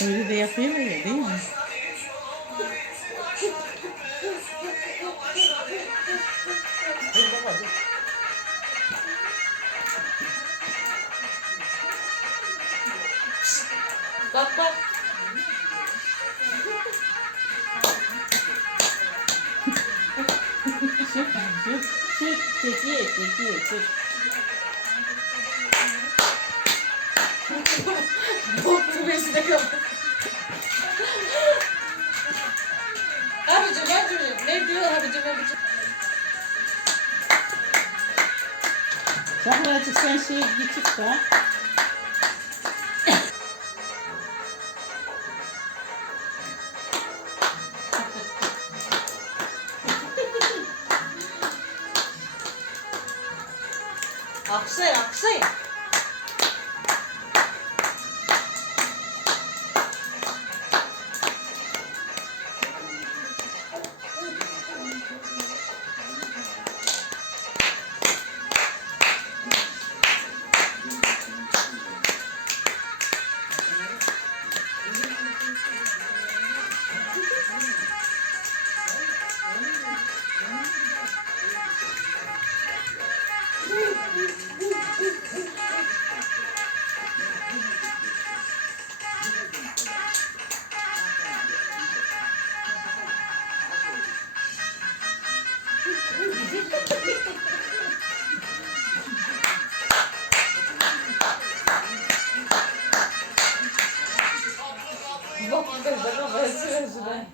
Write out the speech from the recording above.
Terapiye veriyor değil mi? Bak bak. Çık, çık, çık, çekiyor, çekiyor, çık. Bok kulesi de kaldı. Abicim abicim ne diyor abicim abicim? Sahracık sen şey bir çık da. Aksay aksay. 你在干嘛呀这